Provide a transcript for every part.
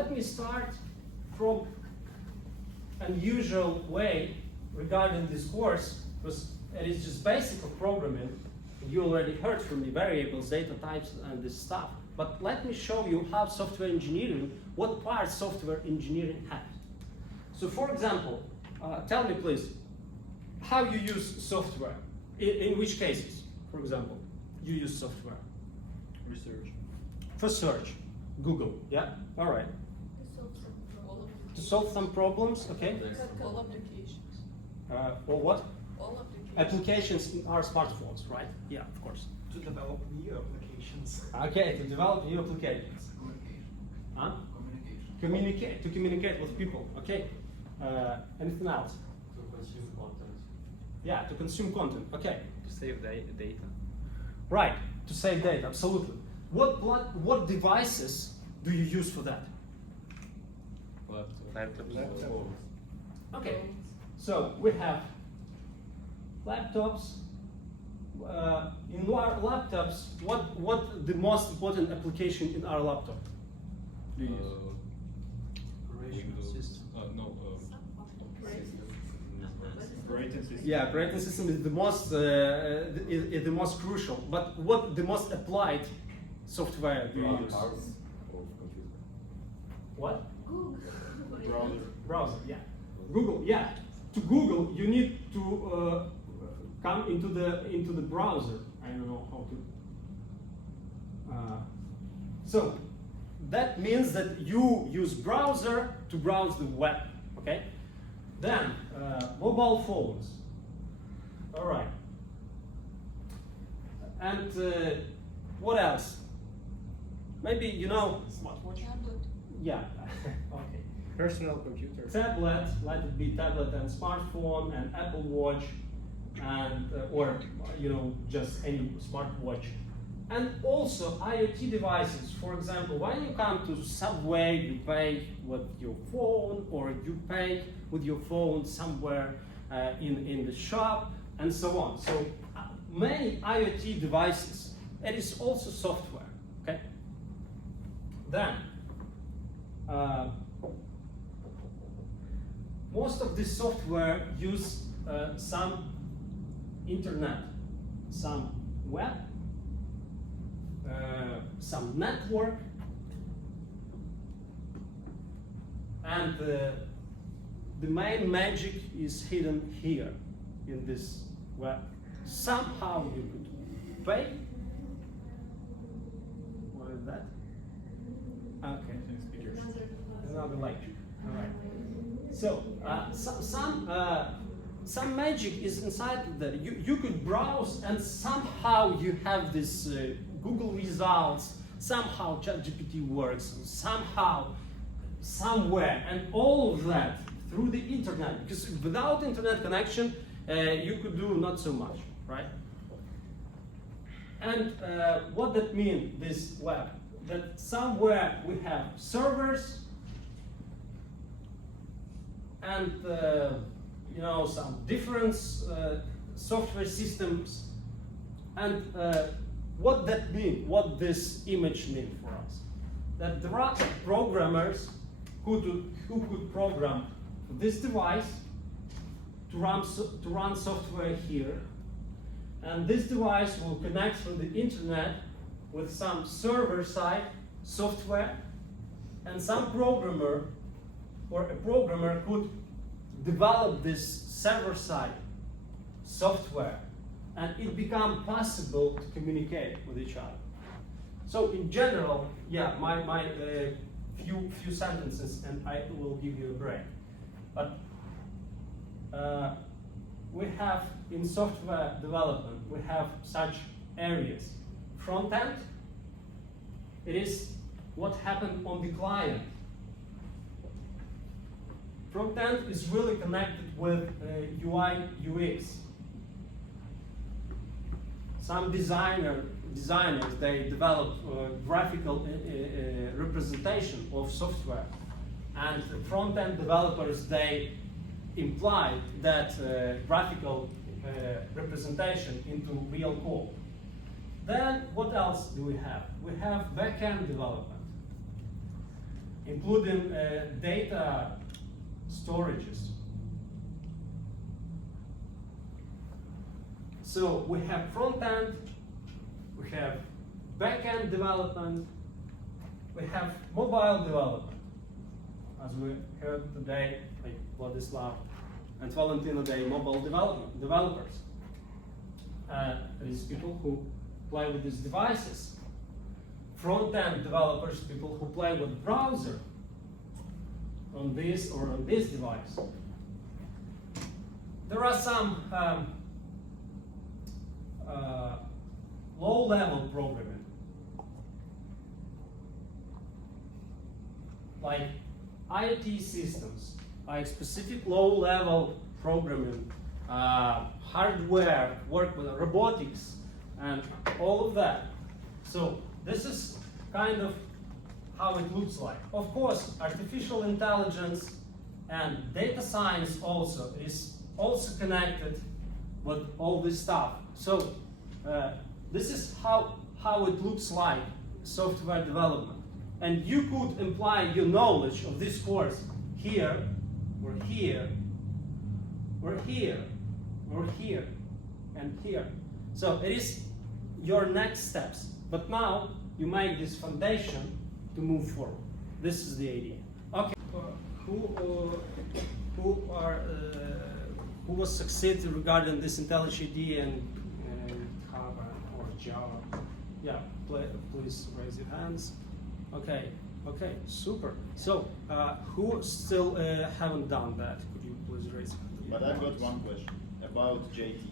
let me start from unusual way regarding this course, because it is just basic of programming. You already heard from me variables, data types, and this stuff. But let me show you how software engineering, what parts software engineering has. So for example, tell me please, how you use software? In which cases, for example, you use software? Research. For search, Google, yeah? All right. To solve some problems, okay? All applications. Or what? All applications. Applications in our smartphones, right? Yeah, of course. To develop new applications. Okay, to develop new applications. Communication. Huh? Communication. To communicate with people, okay? Anything else? To consume content. Yeah, to consume content, okay. To save data. Right, to save data, absolutely. What devices do you use for that? Laptops. Okay, so we have laptops. In our laptops, what the most important application in our laptop do you use? Operational system. Operating system. Yeah, operating system is the most crucial. But what the most applied software do you use? What? Browser. Browser, yeah. Google, yeah. To Google, you need to come into the browser. I don't know how to. So that means that you use browser to browse the web. Okay. Then mobile phones. All right. And what else? Maybe you know. Smartwatch. Tablet. Yeah. Okay. Personal computer. Tablet, let it be tablet and smartphone and Apple Watch, and or you know just any smartwatch, and also IoT devices. For example, when you come to Subway, you pay with your phone, or you pay with your phone somewhere in the shop, and so on. So many IoT devices. It is also software. Okay. Then. Most of this software use some internet, some web, some network, and the main magic is hidden here in this web. Somehow you could pay. What is that? Okay. Another lecture. All right. So some magic is inside there. You could browse and somehow you have this Google results. Somehow ChatGPT works. Somehow, somewhere, and all of that through the internet. Because without internet connection, you could do not so much, right? And what that means? This web. That somewhere we have servers. And you know some different software systems, and what that means, what this image means for us, that there are programmers who could program this device to run software here, and this device will connect through the internet with some server-side software, and some programmer or a programmer could develop this server-side software, and it become possible to communicate with each other. So in general, yeah, my few sentences, and I will give you a break. But we have in software development, we have such areas. Front end, it is what happened on the client. Front end is really connected with UI, UX. Some designers, they develop graphical representation of software. And front end developers, they imply that graphical representation into real code. Then what else do we have? We have back-end development. including data storages. So we have front end, we have back end development, we have mobile development. As we heard today, like Vladislav and Valentino, they mobile developers. These people who play with these devices. Front-end developers, people who play with browser on this or on this device. There are some low-level programming, like IoT systems, like specific low-level programming, hardware, work with robotics, and all of that. So this is kind of how it looks like. Of course, artificial intelligence and data science also is also connected with all this stuff. So this is how it looks like, software development. And you could apply your knowledge of this course here, or here, or here, or here, and here. So it is your next steps. But now you make this foundation to move forward. This is the idea. Okay. Who was succeeded regarding this IntelliJ and GitHub or Java? Yeah, please raise your hands. Okay, okay, super. So, who still haven't done that? Could you please raise your hand? But I've got one question about JT.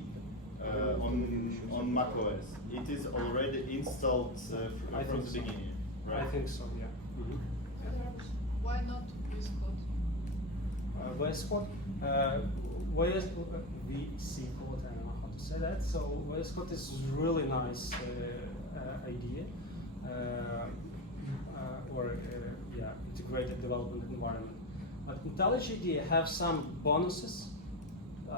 On macOS, it is already installed I from think the so. beginning, right? I think so, yeah. Why not VS Code? VS Code, VC Code, I don't know how to say that. So VS Code is really nice idea, yeah, integrated development environment. But IntelliJ have some bonuses. I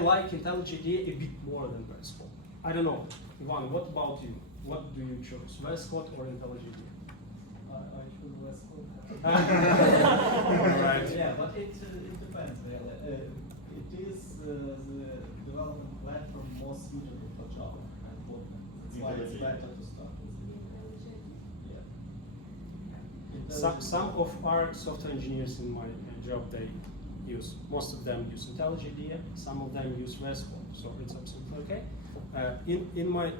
like IntelliJ a bit more than VS Code. I don't know, Ivan, what about you? What do you choose, VS Code or IntelliJ? I choose VS Code. Right. Yeah, but it depends really. It is the development platform most suitable for Java and .NET. That's why it's better to start with. Yeah. Some of our software engineers in my job, they use, most of them use IntelliJ, some of them use VS Code, so it's absolutely okay. In my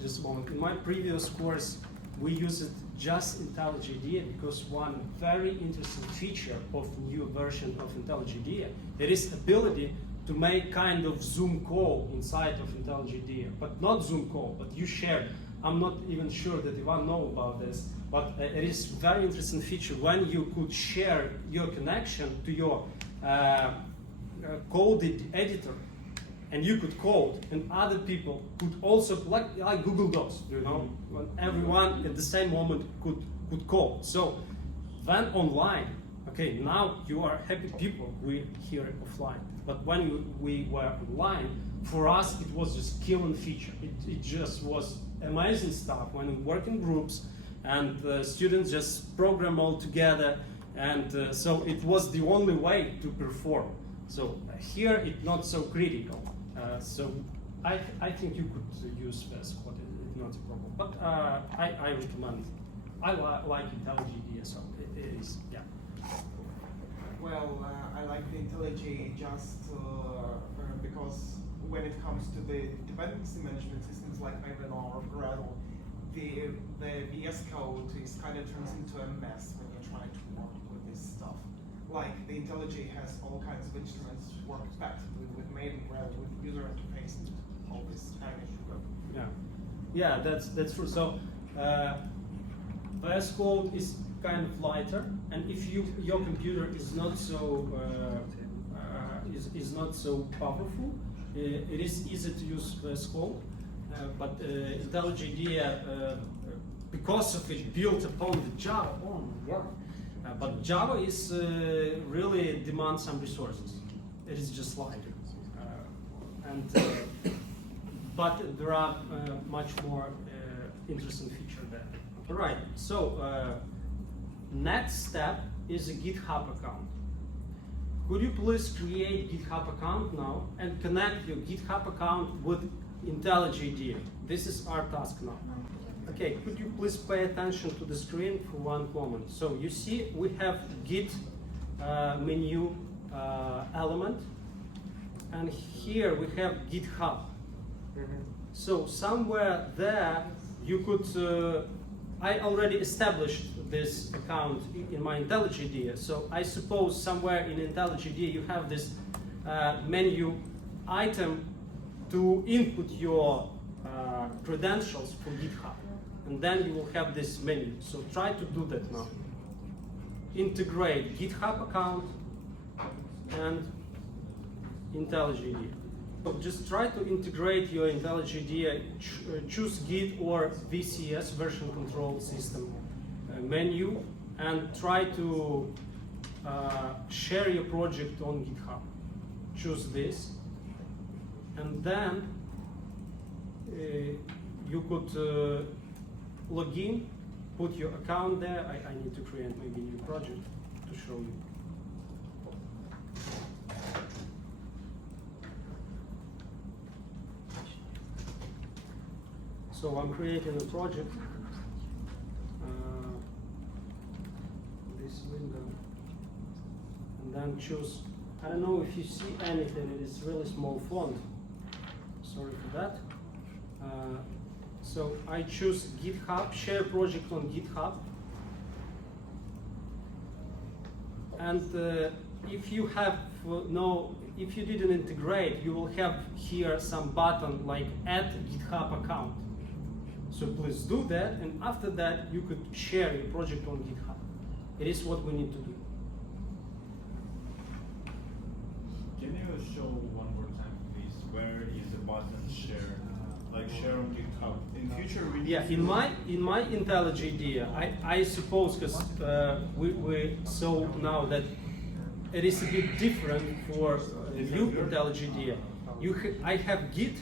just a moment, in my previous course, we used just IntelliJ because one very interesting feature of new version of IntelliJ, it is ability to make kind of Zoom call inside of IntelliJ, but not Zoom call, but you share. I'm not even sure that Ivan know about this, but it is very interesting feature when you could share your connection to your coded editor, and you could code, and other people could also, like Google Docs, you know, when everyone at the same moment could code. So when online, okay, now you are happy people, we here offline, but when we were online, for us it was just killing feature. It just was amazing stuff when we work in groups and students just program all together, and so it was the only way to perform. So here it's not so critical. So I think you could use VS Code, it's not a problem. But I recommend, I like IntelliJ, so it is, yeah. Well, I like the IntelliJ just because when it comes to the dependency management systems like Maven or Gradle, the VS Code is kind of turns into a mess when you're trying to work with this stuff. Like the IntelliJ has all kinds of instruments to work effectively with Maven, Gradle, with user interface and all this kind of stuff. Yeah, yeah, that's true. So VS Code is kind of lighter, and if your computer is not so is not so powerful, it is easy to use VS Code. But IntelliJ, because of it built upon the Java, oh my god! But Java is really demands some resources. It is just lighter, but there are much more interesting features there. Right. So next step is a GitHub account. Could you please create GitHub account now and connect your GitHub account with IntelliJ IDEA? This is our task now. Okay, could you please pay attention to the screen for one moment? So you see we have Git menu element, and here we have GitHub. So somewhere there you could, I already established this account in my IntelliJ IDEA. So I suppose somewhere in IntelliJ IDEA you have this menu item to input your credentials for GitHub. And then you will have this menu. So try to do that now. Integrate GitHub account and IntelliJ IDEA. So just try to integrate your IntelliJ IDEA, choose Git or VCS, version control system menu, and try to share your project on GitHub. Choose this, and then you could log in, put your account there. I need to create maybe a new project to show you. So I'm creating a project. This window, and then choose. I don't know if you see anything. It is really small font. Sorry for that. So I choose GitHub, share project on GitHub. And if you have if you didn't integrate, you will have here some button like add GitHub account. So please do that, and after that you could share your project on GitHub. It is what we need to do. Can you show one more time, please? Where is the button share? Like share on GitHub. In future, we need. Yeah, in my IntelliJ IDEA, I suppose because we saw now that it is a bit different for new IntelliJ IDEA. I have Git.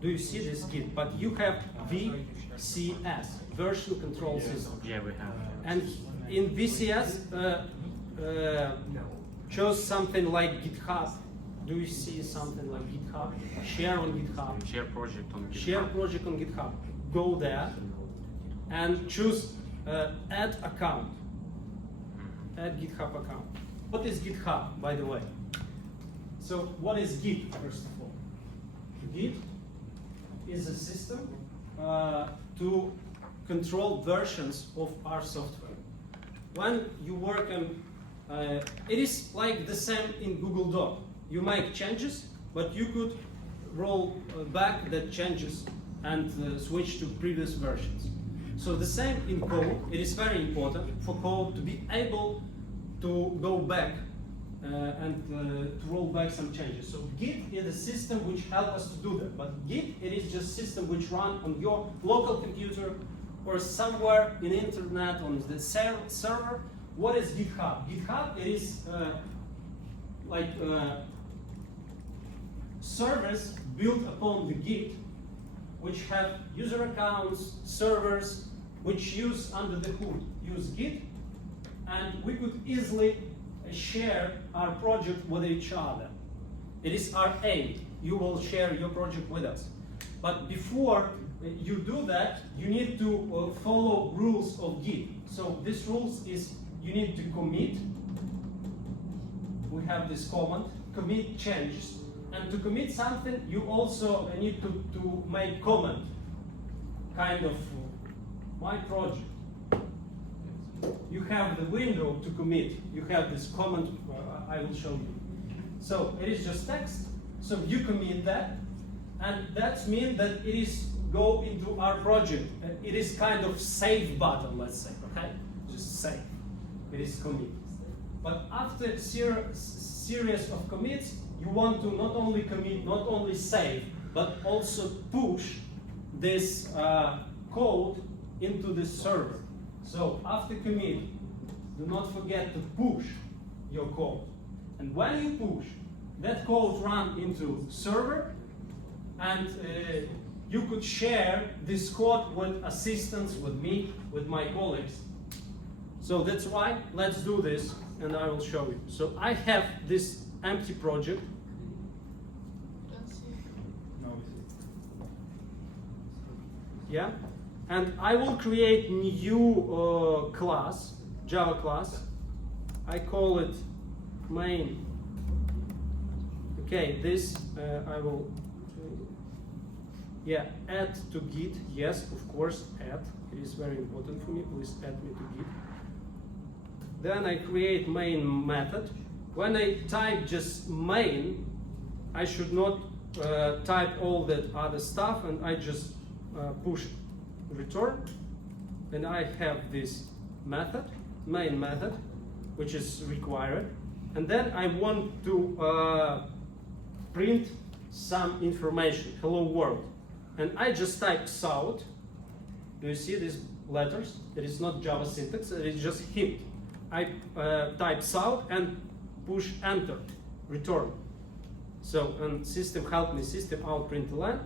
Do you see this Git? But you have VCS, version control system. Yeah, we have. And in VCS, chose something like GitHub. Do you see something like GitHub? Share on GitHub. Share project on GitHub. Share project on GitHub. Go there and choose add account. Add GitHub account. What is GitHub, by the way? So what is Git, first of all? Git is a system to control versions of our software. When you work on, it is like the same in Google Doc. You make changes, but you could roll back the changes and switch to previous versions. So the same in code. It is very important for code to be able to go back and to roll back some changes. So Git is a system which helps us to do that. But Git, it is just a system which runs on your local computer or somewhere in the internet on the server. What is GitHub? GitHub, it is like servers built upon the Git, which have user accounts, servers, which use under the hood, use Git, and we could easily share our project with each other. It is our aim. You will share your project with us. But before you do that, you need to follow rules of Git. So this rules is you need to commit. We have this command, commit changes. And to commit something, you also need to make comment, kind of my project. You have the window to commit. You have this comment, I will show you. So it is just text. So you commit that, and that means that it is go into our project. It is kind of save button, let's say, okay? Just save. It is commit. But after series of commits, you want to not only commit, not only save, but also push this code into the server. So after commit, do not forget to push your code. And when you push, that code runs into server, and you could share this code with assistants, with me, with my colleagues. So that's why, let's do this, and I will show you. So I have this empty project. Don't see. No. Yeah, and I will create new class, Java class. I call it main. Okay, this I will. Yeah, add to Git. Yes, of course, add. It is very important for me. Please add me to Git. Then I create main method. When I type just main, I should not type all that other stuff, and I just push return, and I have this method, main method, which is required, and then I want to print some information, hello world, and I just type south. Do you see these letters? It is not Java syntax, it is just hint. I type south and push enter, return. So, and system help me, system out print line.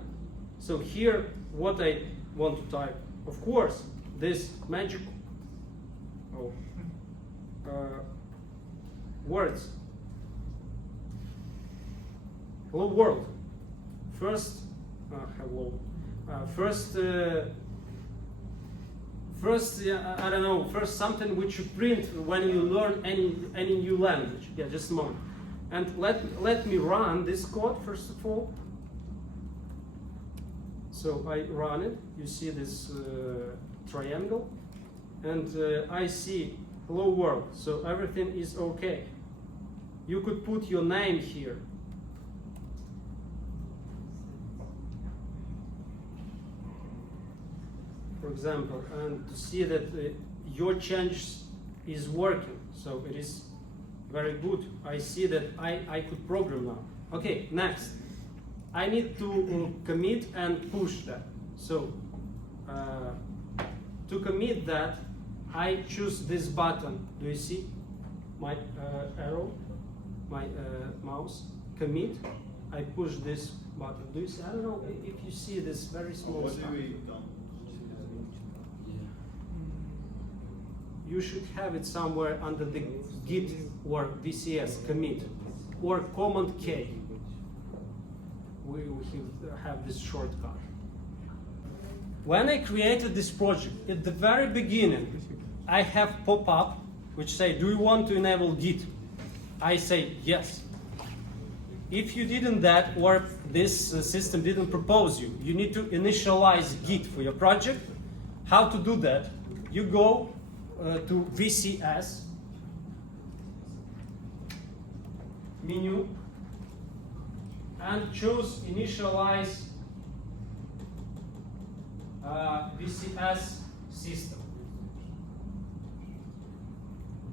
So here, what I want to type, of course, this magic words. Hello world. First, hello. First, I don't know. First, something which you print when you learn any new language. Yeah, just a moment. And let me run this code first of all. So I run it. You see this triangle, and I see hello world. So everything is okay. You could put your name here. For example, and to see that your change is working. So it is very good. I see that I could program now. Okay, next. I need to commit and push that. So to commit that, I choose this button. Do you see my arrow, my mouse? Commit. I push this button. Do you see? I don't know if you see this very small What stuff. do we do? You should have it somewhere under the Git or VCS commit or Command K. We have this shortcut. When I created this project, at the very beginning, I have pop-up which say, do you want to enable Git? I say yes. If you didn't that, or this system didn't propose you, you need to initialize Git for your project. How to do that? You go to VCS menu and choose initialize VCS system.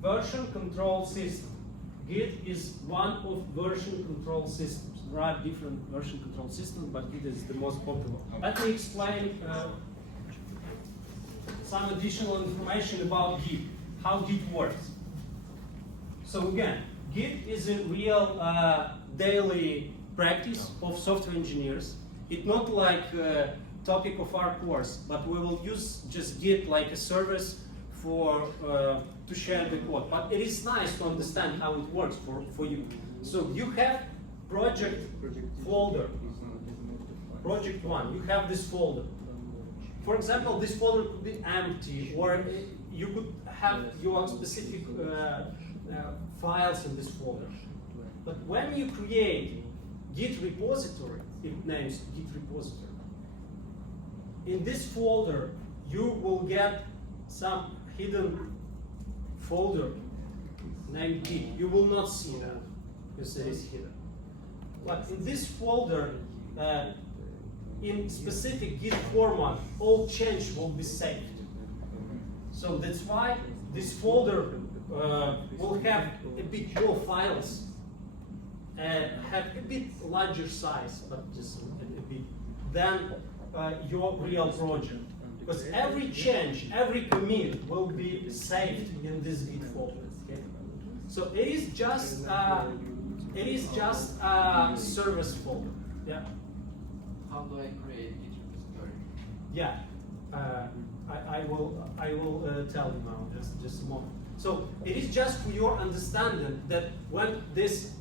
Version control system. Git is one of version control systems. There are different version control systems, but Git is the most popular. Let me explain some additional information about Git, how Git works. So again, Git is a real daily practice of software engineers. It's not like a topic of our course, but we will use just Git like a service for to share the code. But it is nice to understand how it works for you. So you have project folder, project one, you have this folder. For example, this folder could be empty, or you could have your specific files in this folder. But when you create Git repository, it names Git repository. In this folder, you will get some hidden folder named Git. You will not see that because it is hidden. But in this folder, in specific Git format, all change will be saved. So that's why this folder will have a bit more files, have a bit larger size, but just a bit, than your real project. Because every change, every commit will be saved in this Git folder. Okay? So it is just a service folder. Yeah. How do I create Git repository? Yeah, I will tell you now, just a moment. So it is just for your understanding that when this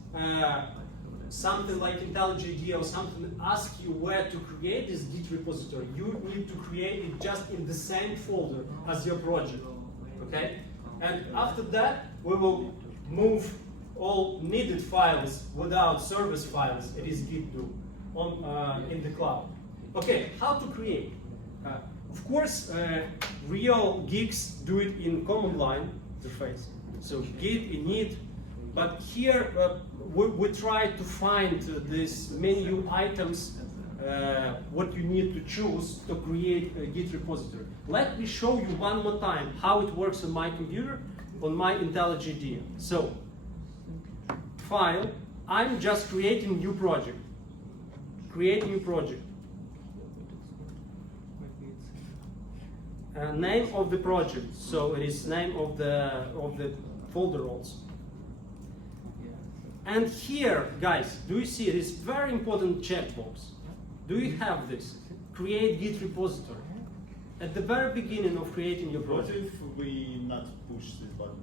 something like IntelliJ IDEA or something asks you where to create this Git repository, you need to create it just in the same folder as your project, okay? And after that, we will move all needed files without service files, it is Git do, on, in the cloud. Okay, how to create? Of course, real geeks do it in command line interface. So Git, init, but here we try to find these menu items, what you need to choose to create a Git repository. Let me show you one more time how it works on my computer, on my IntelliJ IDEA. So, file, I'm just creating new project. Create new project. Name of the project, so it is name of the folder also. And here, guys, do you see this very important checkbox? Do you have this? Create Git repository. At the very beginning of creating your What project. if we not push this button?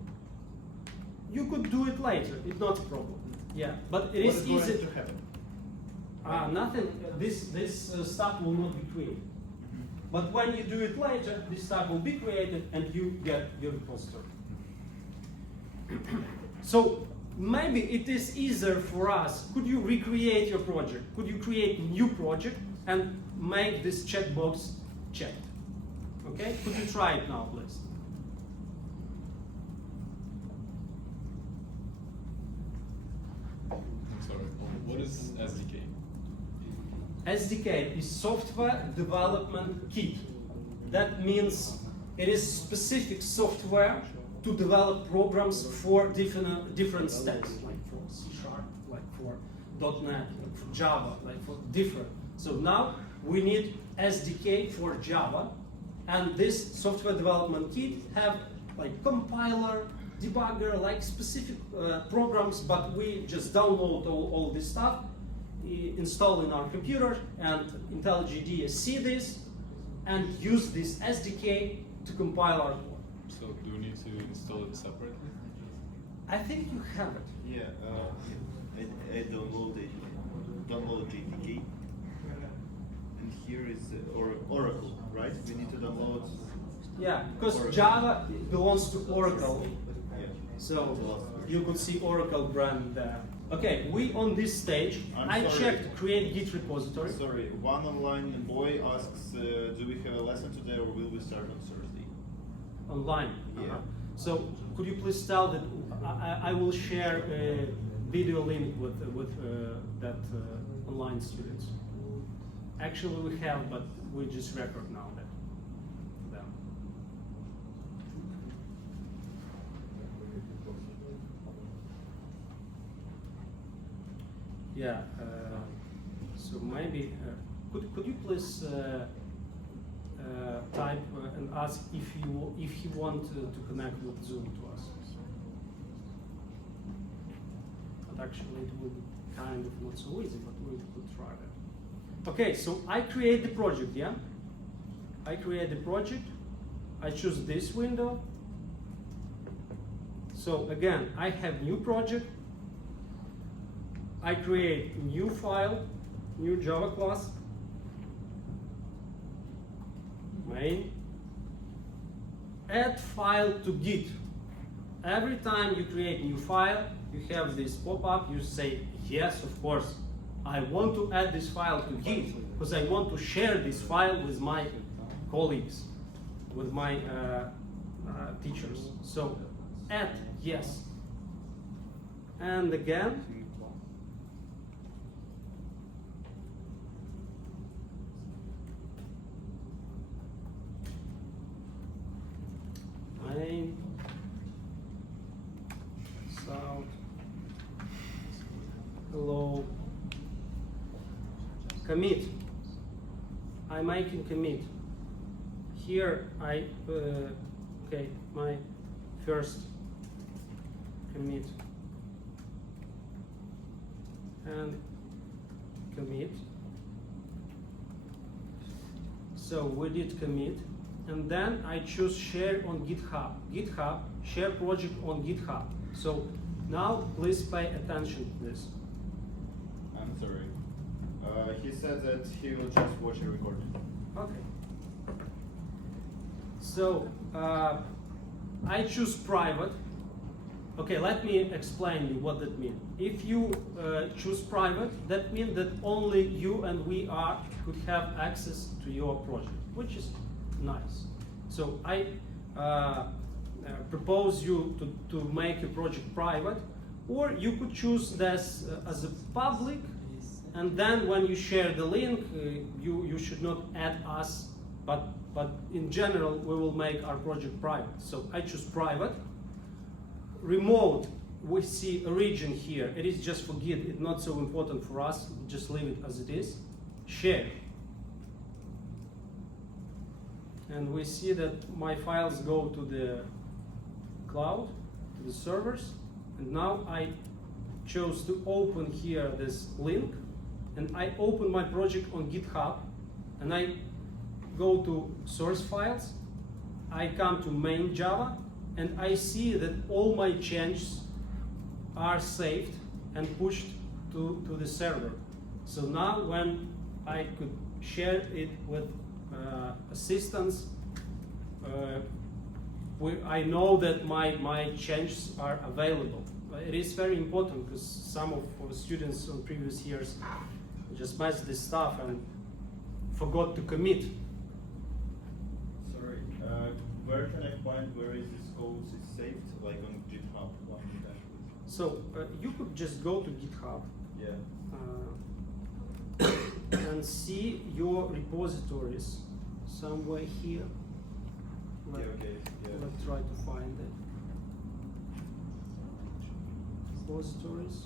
You could do it later, it's not a problem. Yeah, but it What is going easy. to happen? Nothing, this stuff will not be created. But when you do it later, this stuff will be created and you get your repository. So maybe it is easier for us. Could you recreate your project? Could you create a new project and make this checkbox checked? Okay, could you try it now, please? I'm sorry, what is SDK? SDK is Software Development Kit. That means it is specific software to develop programs for different stacks, like for C#, like for .NET, like for Java, like for different. So now we need SDK for Java, and this software development kit have like compiler, debugger, like specific programs, but we just download all this stuff, install in our computer, and IntelliJ IDEA see this and use this SDK to compile our code. So do we need to install it separately? I think you have it. Yeah, I download JPK, and here is Oracle, right? We need to download. Yeah, because Oracle. Java belongs to Oracle, Yeah. so you could see Oracle brand there. Okay, we on this stage, I'm I sorry. checked create Git repository. Sorry, one online boy asks, do we have a lesson today or will we start on Thursday? Online. Yeah. So could you please tell that I will share a video link with that online students. Actually we have, but we just record now that. Them. Yeah. So maybe could you please type and ask if you want to connect with Zoom to us. But actually it would be kind of not so easy, but we could try that. Okay, so I create the project, yeah? I create the project, I choose this window. So again, I have new project, I create a new file, new Java class, main, add file to Git. Every time you create new file, you have this pop-up, you say, yes, of course, I want to add this file to Git, because I want to share this file with my colleagues, with my teachers. So, add, yes. And again, main, south, hello, commit. I'm making commit. Here I, okay, my first commit and commit. So we did commit, and then I choose share on GitHub. GitHub, share project on GitHub. So now please pay attention to this. I'm sorry. He said that he will just watch a recording. Okay. So I choose private. Okay, let me explain you what that means. If you choose private, that means that only you and we could have access to your project, which is nice. So I propose you to make a project private, or you could choose this as a public, and then when you share the link, you should not add us, but in general we will make our project private. So I choose private. Remote, we see a region here. It is just for Git. It's not so important for us. Just leave it as it is. Share. And we see that my files go to the cloud, to the servers. And now I chose to open here this link. And I open my project on GitHub. And I go to source files. I come to main Java. And I see that all my changes are saved and pushed to the server. So now when I could share it with assistants, I know that my changes are available. It is very important because some of our students on previous years just messed this stuff and forgot to commit. Sorry. Where can I find where is this code is saved? Like on GitHub? So you could just go to GitHub. Yeah. And see your repositories somewhere here. Yeah, okay. Yeah. Let's try to find it. Repositories.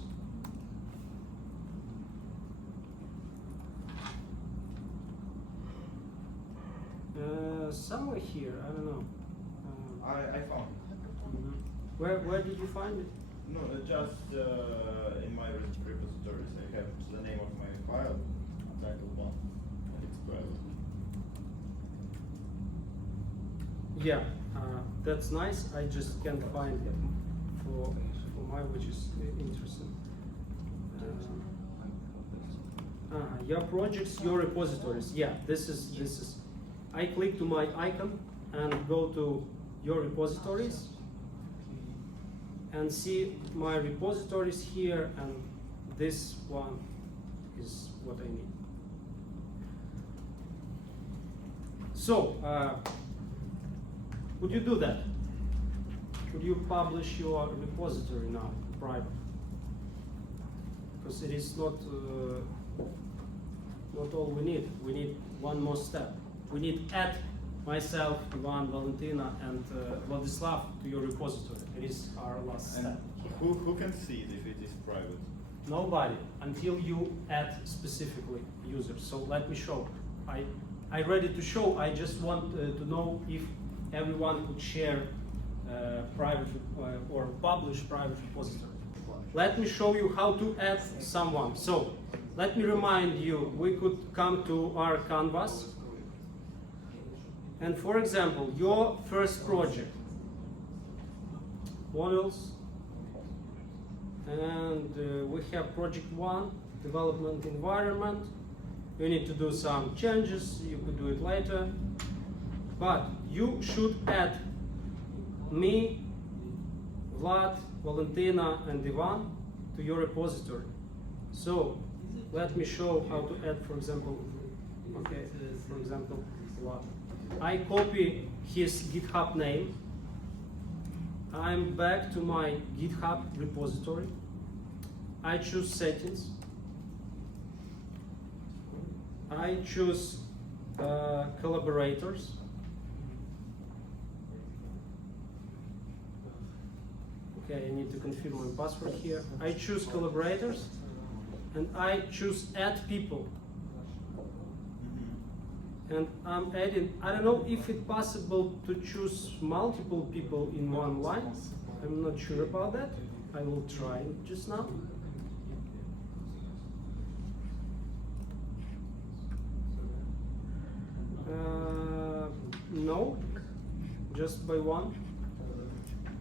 Somewhere here, I don't know. I found it. Where did you find it? No, just in my repositories. I have the name of my file, title 1, and it's private. Yeah, that's nice. I just can't find it for my, which is interesting. Your projects, your repositories. Yeah, this is. I click to my icon and go to your repositories and see my repositories here, and this one is what I need. So, would you do that? Would you publish your repository now, private? Because it is not all we need. We need one more step. We need add myself, Ivan, Valentina, and Vladislav to your repository. It is our last And step. who can see it if it is private? Nobody until you add specifically users. So let me show. I ready to show. I just want to know if everyone could share private or publish private repository. Let me show you how to add someone. So let me remind you, we could come to our canvas. And for example, your first project, modules, and we have project 1, development environment. You need to do some changes, you could do it later. But you should add me, Vlad, Valentina, and Ivan to your repository. So let me show how to add, for example, Vlad. I copy his GitHub name. I'm back to my GitHub repository. I choose settings. I choose collaborators. Okay, I need to confirm my password here. I choose collaborators, and I choose add people. And I'm adding, I don't know if it's possible to choose multiple people in one line. I'm not sure about that. I will try it just now. No, just by one.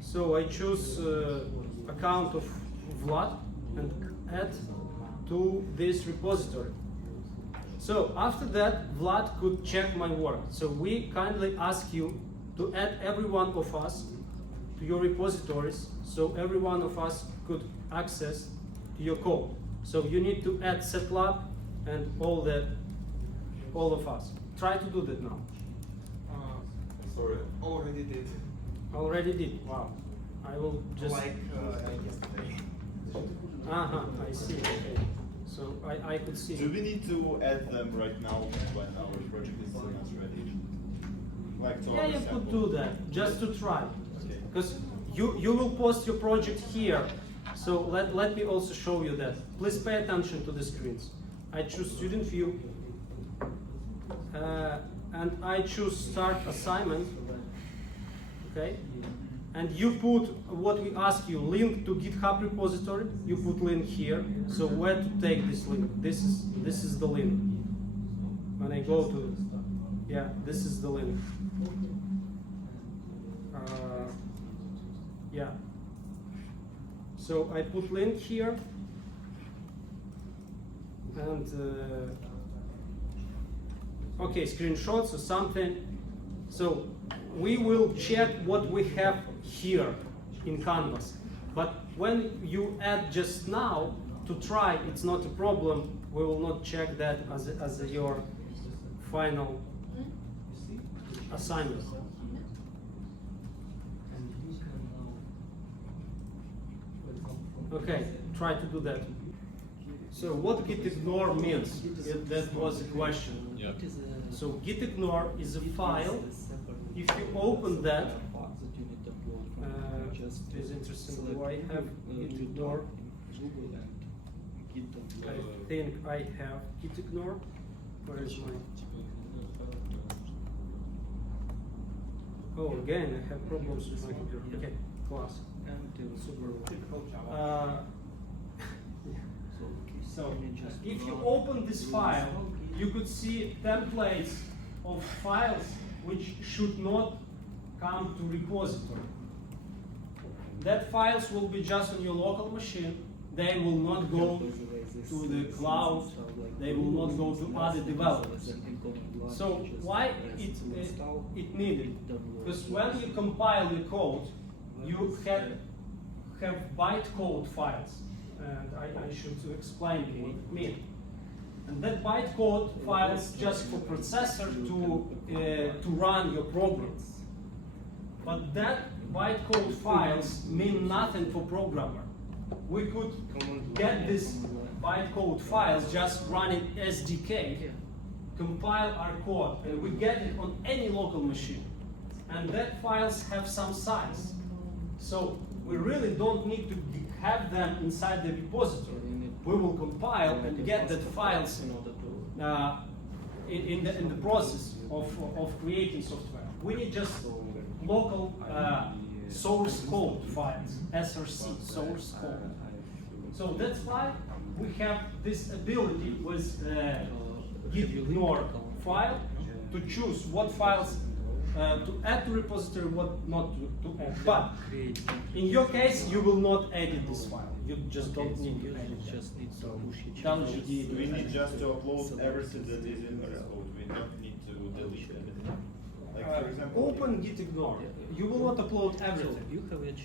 So I choose account of Vlad and add to this repository. So after that, Vlad could check my work. So we kindly ask you to add every one of us to your repositories, so every one of us could access to your code. So you need to add setlab and all of us. Try to do that now. Sorry. Already did. Already did. Wow. I will just. Like yesterday. I see. Okay. So I could see. Do we need to add them right now when our project is not ready? Like to Yeah, our you could sample? do that just to try, Okay. because you will post your project here. So let me also show you that. Please pay attention to the screens. I choose student view, and I choose start assignment. Okay, and you put what we ask you, link to GitHub repository. You put link here. So where to take this link? This is the link. When I go to, yeah, this is the link. Yeah. So I put link here, and okay, screenshots or something. So we will check what we have here in Canvas. But when you add just now to try, it's not a problem. We will not check that as your final assignment. Okay, try to do that. So what git ignore means? That was a question. Yeah. So git ignore is a file. If you open that, it's interesting. Do I have git ignore? I think I have git ignore. Where is my? Oh, again, I have problems with my computer. Okay, class. Super. So if you open this file, you could see templates of files which should not come to repository. That files will be just on your local machine. They will not go to the cloud. They will not go to other developers. So why it needed? Because when you compile your code, you have bytecode files, and I should explain what it means. And that bytecode files just for processor to run your programs. But that bytecode files mean nothing for programmer. We could get these bytecode files just running SDK, compile our code, and we get it on any local machine. And that files have some size. So we really don't need to have them inside the repository. We will compile and get that files in the process of creating software. We need just local source code files, SRC, source code. So that's why we have this ability with git ignore file to choose what files to add to repository, what not to add. But in your case, you will not edit this file. You just don't need to edit it. Do we need just to upload everything that is in the code? We don't need to delete everything. Like for example, Open git ignore. You will not upload everything.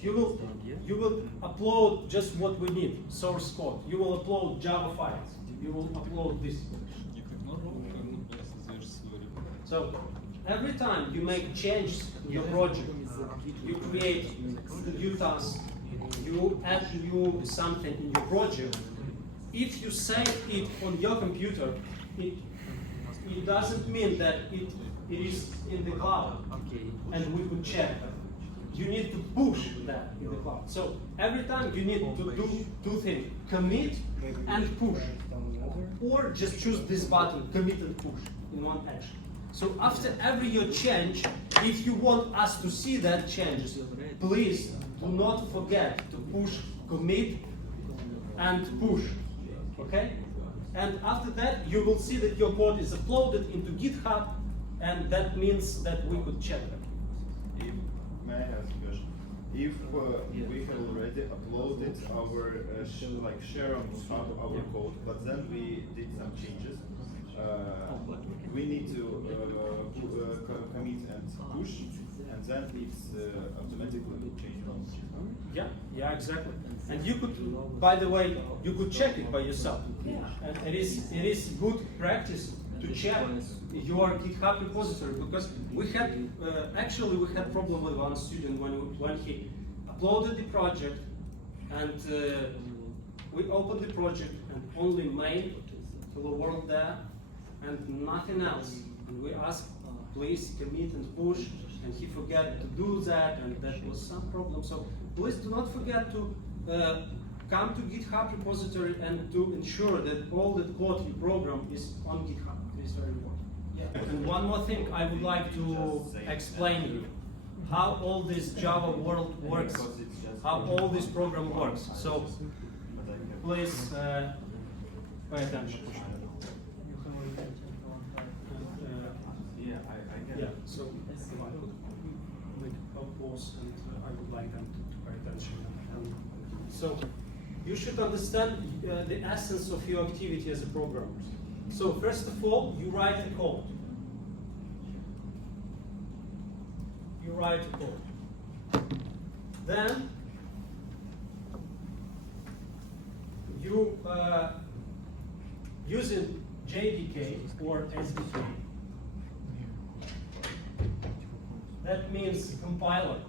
You will upload just what we need, source code. You will upload Java files. You will upload this. So every time you make change in your project, you create new task, you add new something in your project. If you save it on your computer, it doesn't mean that it is in the cloud, and we could check that. You need to push that in the cloud. So every time you need to do two things: commit and push, or just choose this button, commit and push, in one action. So after every your change, if you want us to see that changes, please do not forget to push commit and push, okay? And after that, you will see that your code is uploaded into GitHub, and that means that we could check them. If, may I ask a question? If we have already uploaded our like share on GitHub our code, but then we did some changes, we need to commit and push, and then it's automatically changed. Yeah, exactly. And you could, by the way, you could check it by yourself. And it is good practice to check your GitHub repository, because we had actually we had problem with one student when he uploaded the project, and we opened the project and only main hello world there and nothing else. And we asked, please commit and push, and he forgot to do that, and that was some problem. So please do not forget to come to GitHub repository and to ensure that all the code you program is on GitHub. It is very important. Yeah. And one more thing, I would like to explain you how all this Java world works, how all this program works. So please pay attention. Yeah, so if I could make a pause, and I would like them to pay attention. So you should understand the essence of your activity as a programmer. So first of all, you write a code. You write a code. Then you using JDK or SDK. That means compiler.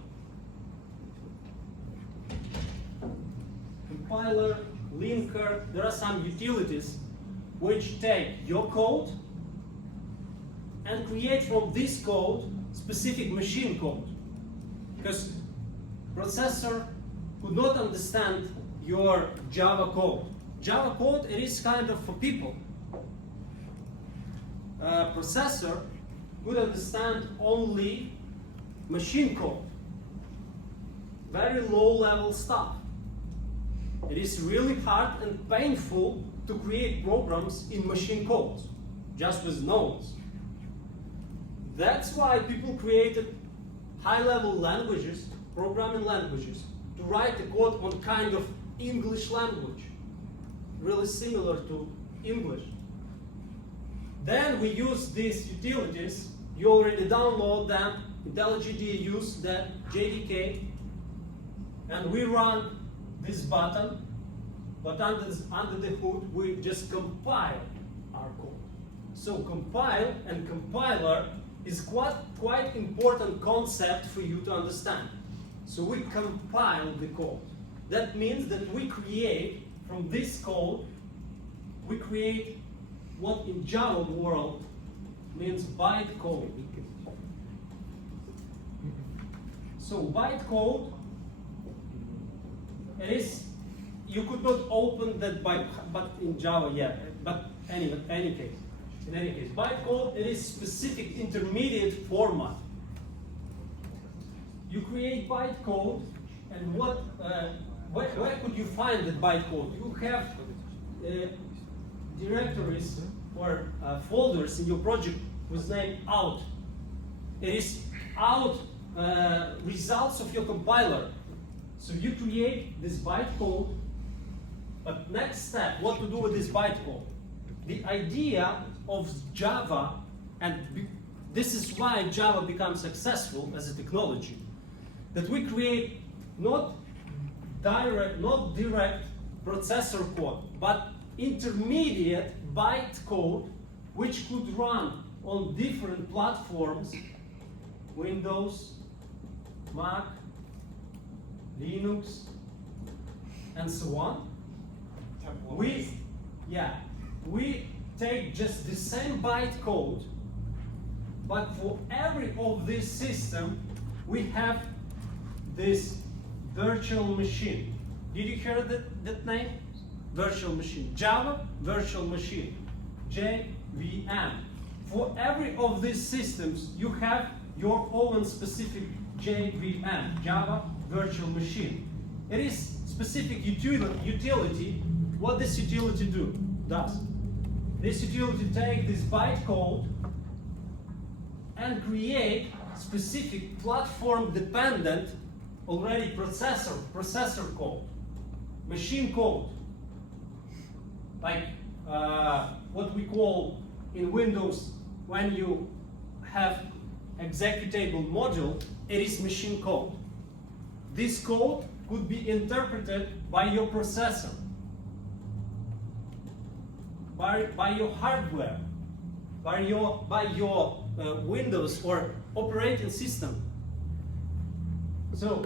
Compiler, linker, there are some utilities which take your code and create from this code specific machine code. Because processor could not understand your Java code. Java code, it is kind of for people. Processor could understand only machine code, very low-level stuff. It is really hard and painful to create programs in machine code, just with nodes. That's why people created high-level languages, programming languages, to write the code on kind of English language, really similar to English. Then we use these utilities. You already download them. IntelliJ use that JDK, and we run this button, but under the hood we just compile our code. So compile and compiler is quite important concept for you to understand. So we compile the code. That means that we create from this code, we create what in Java world means bytecode. So bytecode, it is, you could not open that but in Java yet. But in any case, bytecode, it is specific intermediate format. You create bytecode, and what? Where could you find that bytecode? You have directories or folders in your project with name out. It is out. Results of your compiler. So you create this bytecode, but next step, what to do with this bytecode? The idea of Java, and this is why Java becomes successful as a technology, that we create not direct processor code, but intermediate bytecode, which could run on different platforms, Windows, Mac, Linux, and so on. We take just the same bytecode, but for every of this system, we have this virtual machine. Did you hear that name? Virtual machine. Java virtual machine. JVM. For every of these systems, you have your own specific JVM, Java Virtual Machine. It is specific utility. What this utility does. This utility takes this bytecode and create specific platform-dependent already processor code, machine code, like what we call in Windows when you have executable module, it is machine code. This code could be interpreted by your processor, by your hardware, by your Windows or operating system. So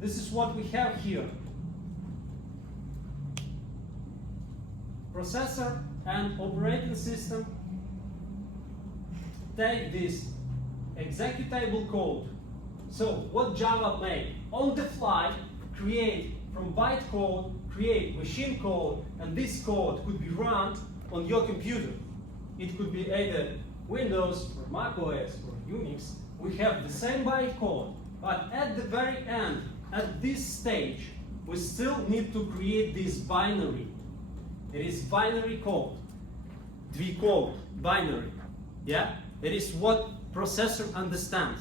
this is what we have here. Processor and operating system take this executable code. So what Java made on the fly, create from bytecode, create machine code, and this code could be run on your computer. It could be either Windows or Mac OS or Unix. We have the same bytecode, but at the very end, at this stage, we still need to create this binary. It is binary code, code, binary. Yeah, it is what processor understands.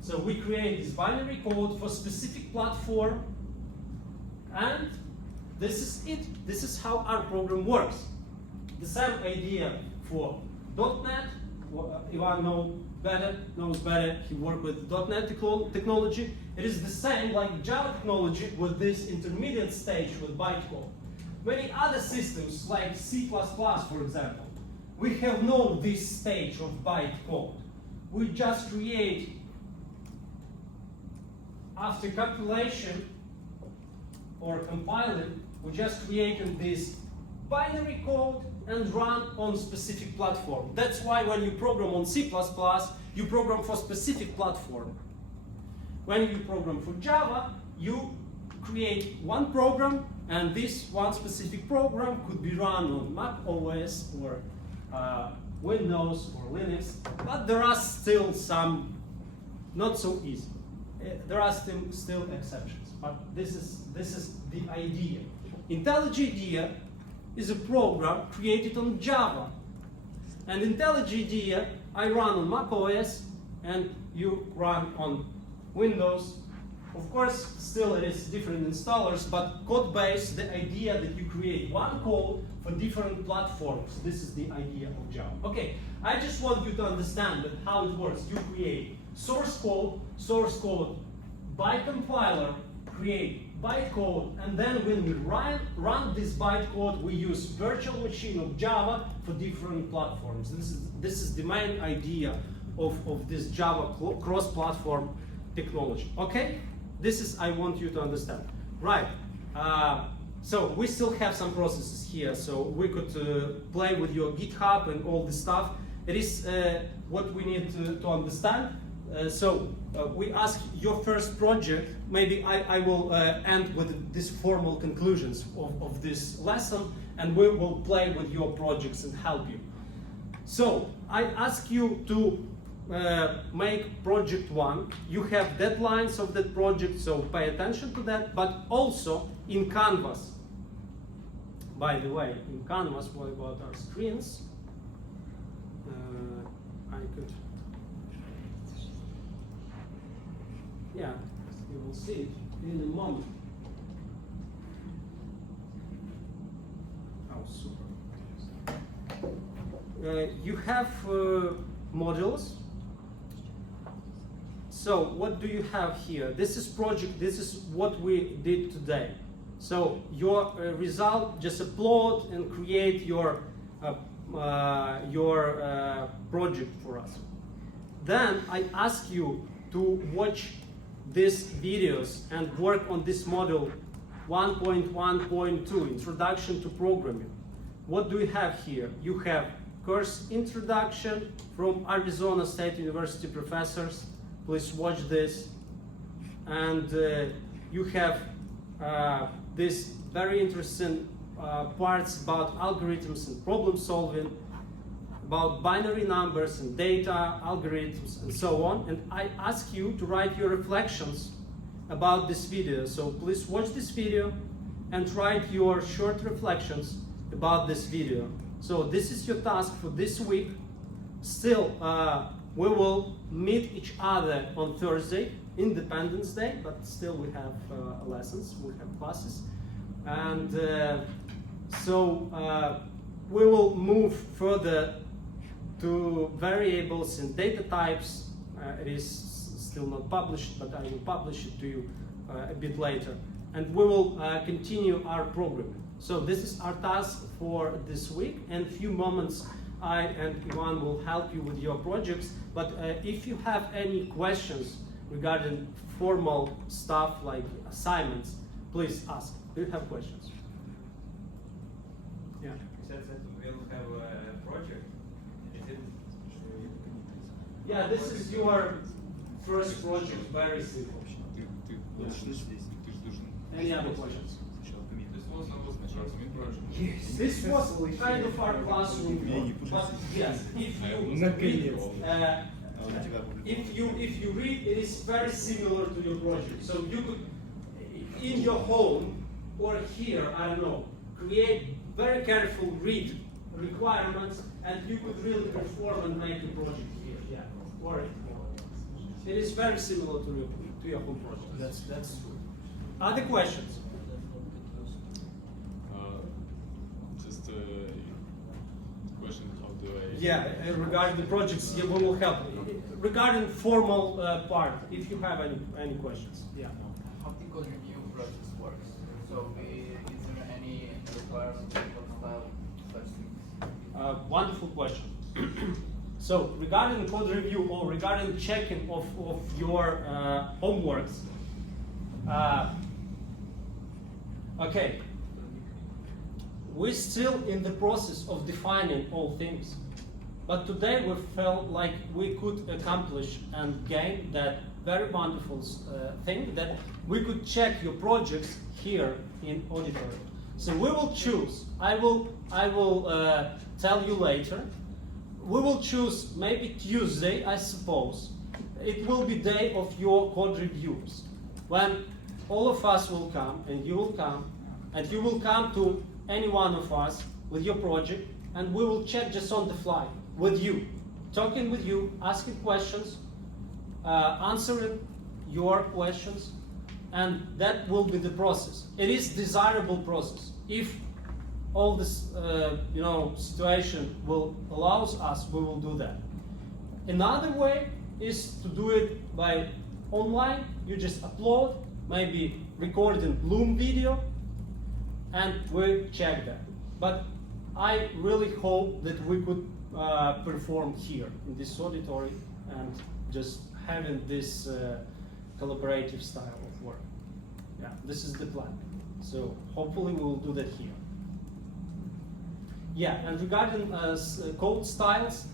So we create this binary code for specific platform, and this is it. This is how our program works. The same idea for .NET. Ivan knows better. He worked with .NET technology. It is the same like Java technology with this intermediate stage with bytecode. Many other systems like C++, for example, we have no this stage of bytecode. We just create, after compilation or compiling, we just create this binary code and run on specific platform. That's why when you program on C++, you program for specific platform. When you program for Java, you create one program, and this one specific program could be run on Mac OS or Windows or Linux, but there are still some not so easy. There are still exceptions, but this is the idea. IntelliJ IDEA is a program created on Java, and IntelliJ IDEA I run on Mac OS, and you run on Windows. Of course, still it is different installers, but code base, the idea that you create one code for different platforms. This is the idea of Java. Okay, I just want you to understand that how it works. You create source code by compiler, create bytecode, and then when we run this bytecode, we use virtual machine of Java for different platforms. This is the main idea of this Java cross-platform technology. Okay? This is I want you to understand. Right. So we still have some processes here. So we could play with your GitHub and all this stuff. It is what we need to understand. We ask your first project. Maybe I will end with these formal conclusions of this lesson, and we will play with your projects and help you. So I ask you to make project one. You have deadlines of that project, so pay attention to that, but also in Canvas. By the way, in Canvas, what about our screens? I could, yeah, you will see it in a moment. Oh, super. You have modules. So what do you have here? This is project, this is what we did today. So your result, just upload and create your project for us. Then I ask you to watch these videos and work on this module 1.1.2, Introduction to Programming. What do we have here? You have course introduction from Arizona State University professors. Please watch this. And you have this very interesting parts about algorithms and problem solving, about binary numbers and data, algorithms, and so on. And I ask you to write your reflections about this video. So please watch this video and write your short reflections about this video. So this is your task for this week. Still, we will meet each other on Thursday, Independence Day, but still we have lessons, we have classes. And we will move further to variables and data types. It is still not published, but I will publish it to you a bit later. And we will continue our programming. So this is our task for this week. In a few moments, I and Ivan will help you with your projects. But if you have any questions regarding formal stuff like assignments, please ask. Do you have questions? Yeah. You said that we'll have a project. Is it? Yeah, this is your first project, very simple. Any other questions? This was kind of our classroom, but yes, if you read, it is very similar to your project. So you could, in your home or here, I don't know, create very careful read requirements, and you could really perform and make the project here. Yeah, or it is very similar to your home project. That's true. Other questions? Just a question, how do I... Yeah, regarding the projects, yeah, we will help. Regarding formal part, if you have any questions, yeah. How the code review process works? So, is there any requirement for style such things? Wonderful question. So, regarding code review or regarding checking of your homeworks, okay, we're still in the process of defining all things. But today we felt like we could accomplish and gain that very wonderful thing that we could check your projects here in auditory. So we will choose. I will tell you later. We will choose maybe Tuesday, I suppose. It will be day of your code reviews, when all of us will come, and you will come, and you will come to any one of us with your project, and we will check just on the fly with you, talking with you, asking questions, answering your questions, and that will be the process. It is desirable process. If all this situation will allows us, we will do that. Another way is to do it by online. You just upload, maybe recording Loom video, and we check that. But I really hope that we could perform here in this auditory and just having this collaborative style of work. Yeah, this is the plan. So hopefully we will do that here. Yeah, and regarding code styles,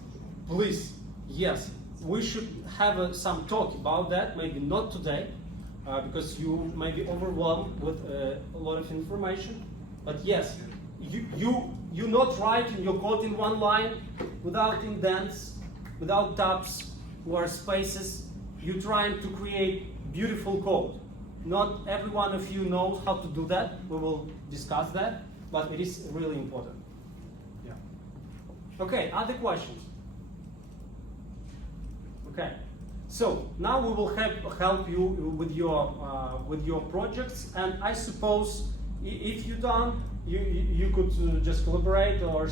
please, yes, we should have some talk about that, maybe not today, because you may be overwhelmed with a lot of information. But yes, you're not writing your code in one line without indents, without tabs or spaces. You're trying to create beautiful code. Not every one of you knows how to do that. We will discuss that, but it is really important. Yeah. Okay, other questions? Okay, so now we will help you with your projects, and I suppose if you're done, you could just collaborate or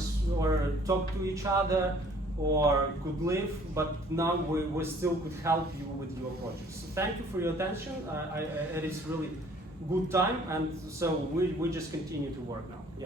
talk to each other, or could leave, but now we still could help you with your projects. So thank you for your attention. It is really good time, and so we just continue to work now. Yeah.